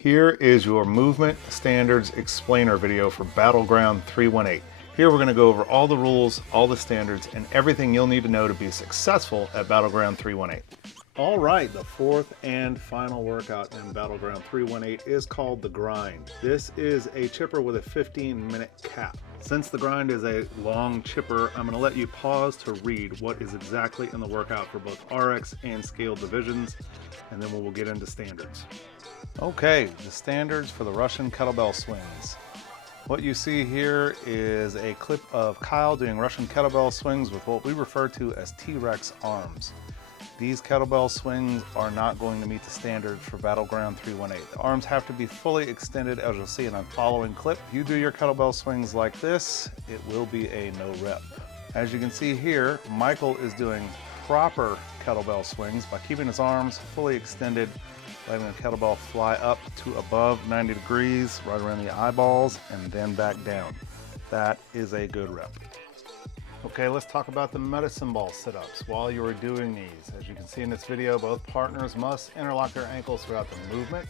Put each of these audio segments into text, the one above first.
Here is your movement standards explainer video for Battleground 318. Here we're going to go over all the rules, all the standards, and everything you'll need to know to be successful at Battleground 318. All right, the fourth and final workout in Battleground 318 is called the grind. This is a chipper with a 15-minute cap. Since the grind is a long chipper, I'm going to let you pause to read what is exactly in the workout for both RX and scaled divisions, and then we'll get into standards. Okay, the standards for the Russian kettlebell swings. What you see here is a clip of Kyle doing Russian kettlebell swings with what we refer to as T-Rex arms. These kettlebell swings are not going to meet the standards for Battleground 318. The arms have to be fully extended, as you'll see in the following clip. If you do your kettlebell swings like this, it will be a no rep. As you can see here, Michael is doing proper kettlebell swings by keeping his arms fully extended, letting the kettlebell fly up to above 90 degrees, right around the eyeballs, and then back down. That is a good rep. Okay, let's talk about the medicine ball sit-ups while you are doing these. As you can see in this video, both partners must interlock their ankles throughout the movement.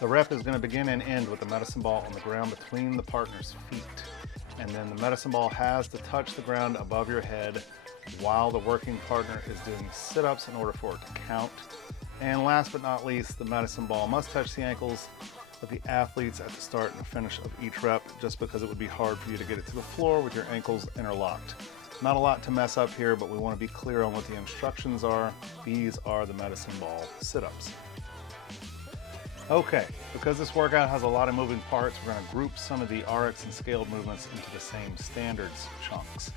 The rep is going to begin and end with the medicine ball on the ground between the partner's feet. And then the medicine ball has to touch the ground above your head while the working partner is doing sit-ups in order for it to count. And last but not least, the medicine ball must touch the ankles of the athletes at the start and finish of each rep, just because it would be hard for you to get it to the floor with your ankles interlocked. Not a lot to mess up here, but we want to be clear on what the instructions are. These are the medicine ball sit-ups. Okay, because this workout has a lot of moving parts, we're going to group some of the RX and scaled movements into the same standards chunks.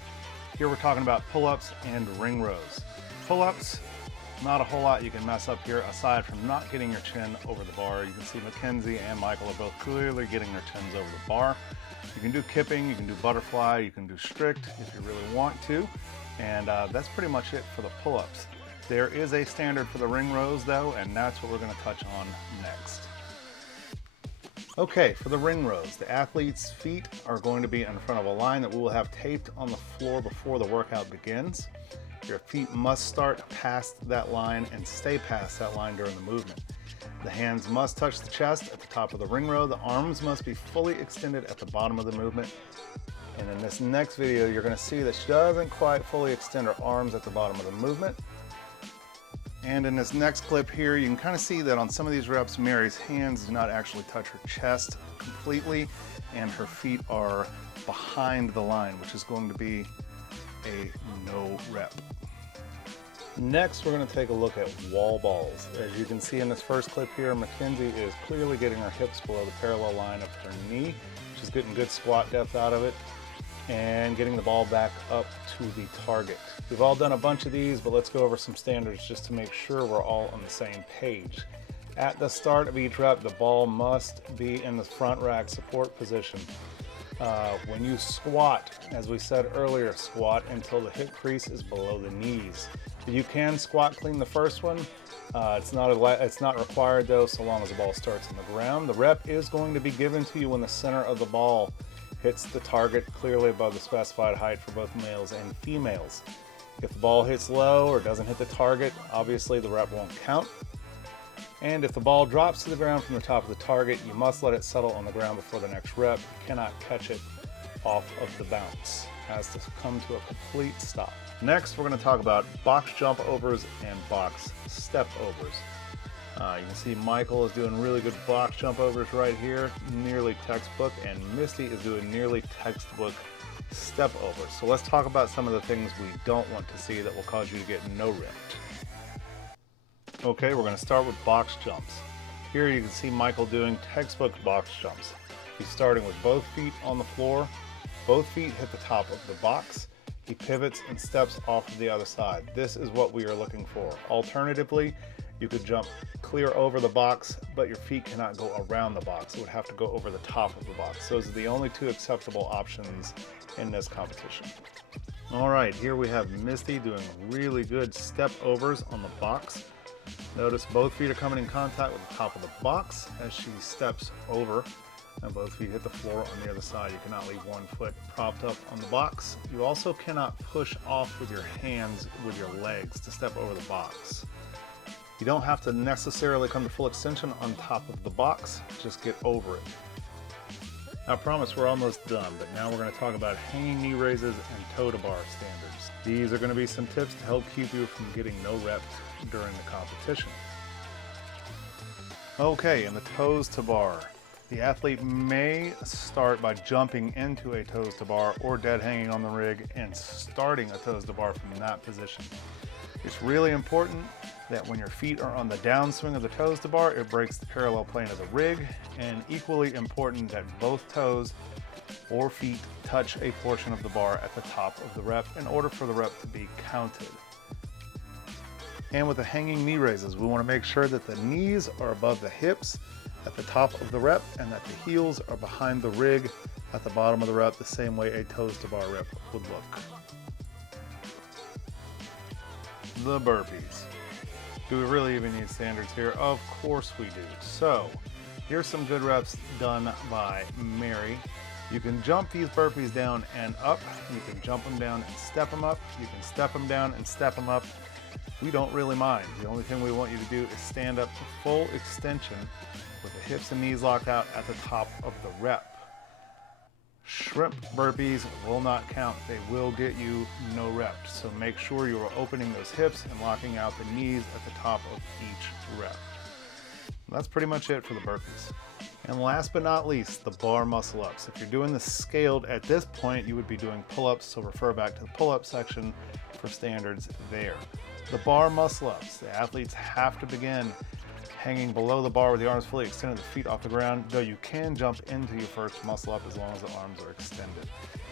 Here we're talking about pull-ups and ring rows. Pull-ups, not a whole lot you can mess up here aside from not getting your chin over the bar. You can see Mackenzie and Michael are both clearly getting their chins over the bar. You can do kipping, you can do butterfly, you can do strict if you really want to, and that's pretty much it for the pull-ups. There is a standard for the ring rows though, and that's what we're going to touch on next. Okay, for the ring rows, the athlete's feet are going to be in front of a line that we will have taped on the floor before the workout begins. Your feet must start past that line and stay past that line during the movement. The hands must touch the chest at the top of the ring row. The arms must be fully extended at the bottom of the movement. And in this next video, you're going to see that she doesn't quite fully extend her arms at the bottom of the movement. And in this next clip here, you can kind of see that on some of these reps, Mary's hands do not actually touch her chest completely, and her feet are behind the line, which is going to be a no rep. Next, we're going to take a look at wall balls. As you can see in this first clip here, Mackenzie is clearly getting her hips below the parallel line of her knee. She's getting good squat depth out of it and getting the ball back up to the target. We've all done a bunch of these, but let's go over some standards just to make sure we're all on the same page. At the start of each rep, the ball must be in the front rack support position. When you squat, as we said earlier, squat until the hip crease is below the knees. You can squat clean the first one. It's not required though, so long as the ball starts on the ground. The rep is going to be given to you when the center of the ball hits the target clearly above the specified height for both males and females. If the ball hits low or doesn't hit the target, obviously the rep won't count. And if the ball drops to the ground from the top of the target, you must let it settle on the ground before the next rep. You cannot catch it off of the bounce. It has to come to a complete stop. Next, we're going to talk about box jump overs and box step overs. You can see Michael is doing really good box jump overs right here, nearly textbook, and Misty is doing nearly textbook step overs. So let's talk about some of the things we don't want to see that will cause you to get no repped. Okay, we're going to start with box jumps. Here you can see Michael doing textbook box jumps. He's starting with both feet on the floor. Both feet hit the top of the box. He pivots and steps off to the other side. This is what we are looking for. Alternatively, you could jump clear over the box, but your feet cannot go around the box. It would have to go over the top of the box. Those are the only two acceptable options in this competition. All right, here we have Misty doing really good step overs on the box. Notice both feet are coming in contact with the top of the box as she steps over, and both feet hit the floor on the other side. You cannot leave one foot propped up on the box. You also cannot push off with your hands with your legs to step over the box. You don't have to necessarily come to full extension on top of the box, just get over it. I promise we're almost done, but now we're going to talk about hanging knee raises and toe to bar standards. These are going to be some tips to help keep you from getting no reps during the competition. Okay, in the toes to bar, the athlete may start by jumping into a toes to bar or dead hanging on the rig and starting a toes to bar from that position. It's really important that when your feet are on the downswing of the toes to bar, it breaks the parallel plane of the rig, and equally important that both toes or feet touch a portion of the bar at the top of the rep in order for the rep to be counted. And with the hanging knee raises, we want to make sure that the knees are above the hips at the top of the rep and that the heels are behind the rig at the bottom of the rep, the same way a toes to bar rep would look. The burpees. Do we really even need standards here? Of course we do. So here's some good reps done by Mary. You can jump these burpees down and up. You can jump them down and step them up. You can step them down and step them up. We don't really mind. The only thing we want you to do is stand up to full extension with the hips and knees locked out at the top of the rep. Shrimp burpees will not count. They will get you no reps. So make sure you are opening those hips and locking out the knees at the top of each rep. That's pretty much it for the burpees. And last but not least, the bar muscle ups. If you're doing this scaled at this point, you would be doing pull-ups, so refer back to the pull-up section for standards there. The bar muscle ups, the athletes have to begin hanging below the bar with the arms fully extended, the feet off the ground, though you can jump into your first muscle up as long as the arms are extended.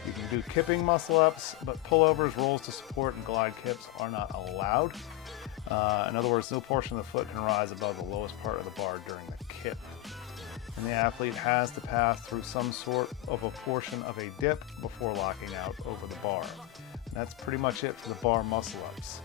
You can do kipping muscle ups, but pullovers, rolls to support, and glide kips are not allowed. In other words, no portion of the foot can rise above the lowest part of the bar during the kip. And the athlete has to pass through some sort of a portion of a dip before locking out over the bar. And that's pretty much it for the bar muscle ups.